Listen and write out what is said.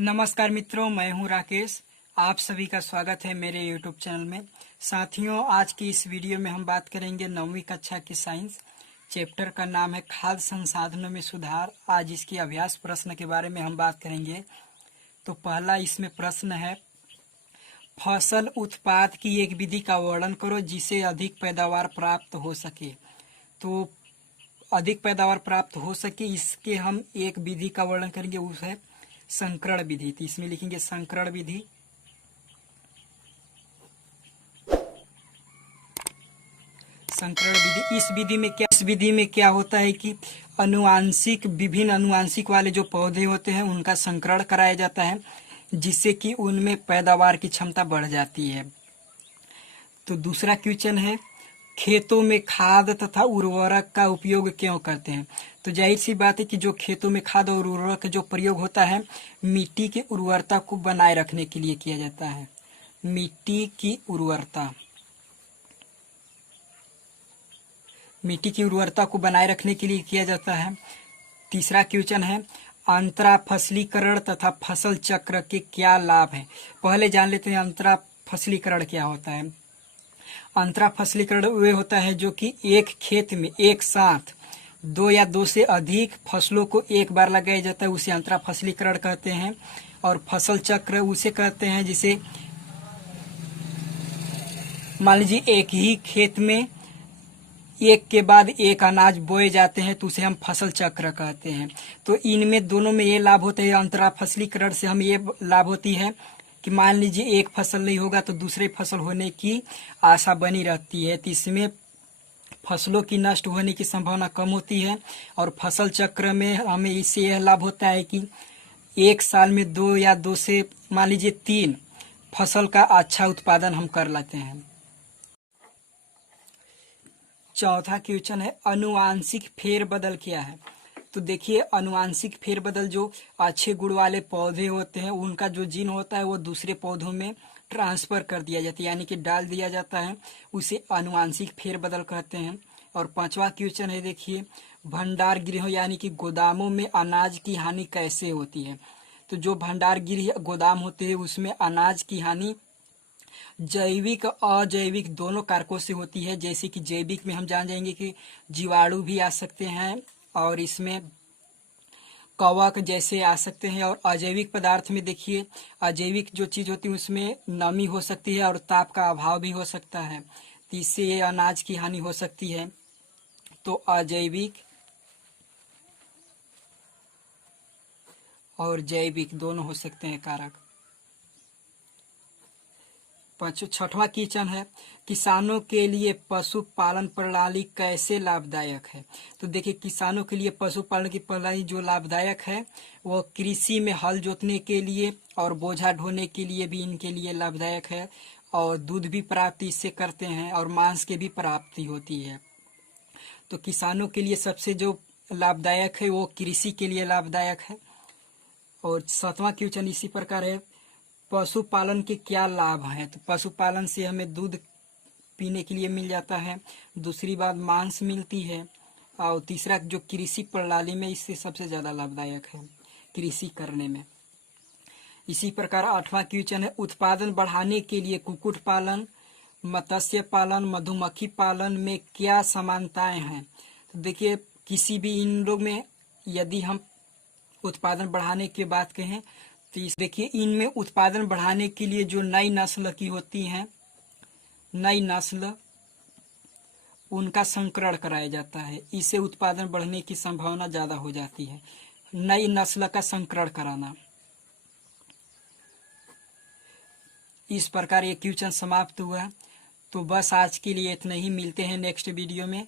नमस्कार मित्रों, मैं हूं राकेश। आप सभी का स्वागत है मेरे यूट्यूब चैनल में। साथियों, आज की इस वीडियो में हम बात करेंगे 9वीं कक्षा की साइंस। चैप्टर का नाम है खाद्य संसाधनों में सुधार। आज इसकी अभ्यास प्रश्न के बारे में हम बात करेंगे। तो पहला इसमें प्रश्न है, फसल उत्पाद की एक विधि का वर्णन करो जिससे अधिक पैदावार प्राप्त हो सके। तो अधिक पैदावार प्राप्त हो सके इसके हम एक विधि का वर्णन करेंगे, उस है संकरण विधि। तो इसमें लिखेंगे संकरण विधि। संकरण विधि, इस विधि में क्या होता है कि विभिन्न अनुवांशिक वाले जो पौधे होते हैं उनका संकरण कराया जाता है, जिससे कि उनमें पैदावार की क्षमता बढ़ जाती है। तो दूसरा क्वेश्चन है, खेतों में खाद तथा उर्वरक का उपयोग क्यों करते हैं। तो जाहिर सी बात है कि जो खेतों में खाद और उर्वरक का जो प्रयोग होता है, मिट्टी की उर्वरता को बनाए रखने के लिए किया जाता है। मिट्टी की उर्वरता को बनाए रखने के लिए किया जाता है। तीसरा क्वेश्चन है, अंतरा फसलीकरण तथा फसल चक्र के क्या लाभ हैं। पहले जान लेते हैं अंतरा फसलीकरण क्या होता है। अंतरा फसलीकरण वे होता है जो कि एक खेत में एक साथ दो या दो से अधिक फसलों को एक बार लगाया जाता है, उसे अंतरा फसलीकरण कहते हैं। और फसल चक्र उसे कहते हैं जिसे मान लीजिए एक ही खेत में एक के बाद एक अनाज बोए जाते हैं, तो उसे हम फसल चक्र कहते हैं। तो इनमें दोनों में ये लाभ होते हैं। अंतरा फसलीकरण से हम ये लाभ होती है कि मान लीजिए एक फसल नहीं होगा तो दूसरे फसल होने की आशा बनी रहती है। तो इसमें फसलों की नष्ट होने की संभावना कम होती है। और फसल चक्र में हमें इससे यह लाभ होता है कि एक साल में दो या दो से मान लीजिए 3 फसल का अच्छा उत्पादन हम कर लेते हैं। चौथा क्वेश्चन है, अनुवांशिक फेरबदल क्या है। तो देखिए, अनुवांशिक फेरबदल जो अच्छे गुण वाले पौधे होते हैं उनका जो जीन होता है वो दूसरे पौधों में ट्रांसफर कर दिया जाता है, यानी कि डाल दिया जाता है, उसे अनुवांशिक फेरबदल कहते हैं। और पांचवा क्वेश्चन है, देखिए, भंडार गृहों यानी कि गोदामों में अनाज की हानि कैसे होती है। तो जो भंडार गृह गोदाम होते हैं उसमें अनाज की हानि जैविक अजैविक दोनों कारकों से होती है। जैसे कि जैविक में हम जान जाएंगे कि जीवाणु भी आ सकते हैं और इसमें कवक जैसे आ सकते हैं। और अजैविक पदार्थ में देखिए, अजैविक जो चीज होती है उसमें नमी हो सकती है और ताप का अभाव भी हो सकता है, तो इससे ये अनाज की हानि हो सकती है। तो अजैविक और जैविक दोनों हो सकते हैं कारक। छठवां क्वेश्चन है, किसानों के लिए पशुपालन प्रणाली कैसे लाभदायक है। तो देखिए, किसानों के लिए पशुपालन की प्रणाली जो लाभदायक है वो कृषि में हल जोतने के लिए और बोझा ढोने के लिए भी इनके लिए लाभदायक है। और दूध भी प्राप्ति इससे करते हैं और मांस की भी प्राप्ति होती है। तो किसानों के लिए सबसे जो लाभदायक है वो कृषि के लिए लाभदायक है। और 7वां क्वेश्चन इसी प्रकार है, पशुपालन के क्या लाभ हैं। तो पशुपालन से हमें दूध पीने के लिए मिल जाता है, दूसरी बात मांस मिलती है, और तीसरा जो कृषि प्रणाली में इससे सबसे ज़्यादा लाभदायक है कृषि करने में। इसी प्रकार 8वां क्वेश्चन है, उत्पादन बढ़ाने के लिए कुक्कुट पालन, मत्स्य पालन, मधुमक्खी पालन में क्या समानताएं हैं। तो देखिए, किसी भी इन लोग में यदि हम उत्पादन बढ़ाने की बात कहें तो देखिए, इनमें उत्पादन बढ़ाने के लिए जो नई नस्ल की होती हैं, नई नस्ल उनका संकरण कराया जाता है, इससे उत्पादन बढ़ने की संभावना ज़्यादा हो जाती है, नई नस्ल का संकरण कराना। इस प्रकार ये क्वेश्चन समाप्त हुआ। तो बस आज के लिए इतना ही, मिलते हैं नेक्स्ट वीडियो में।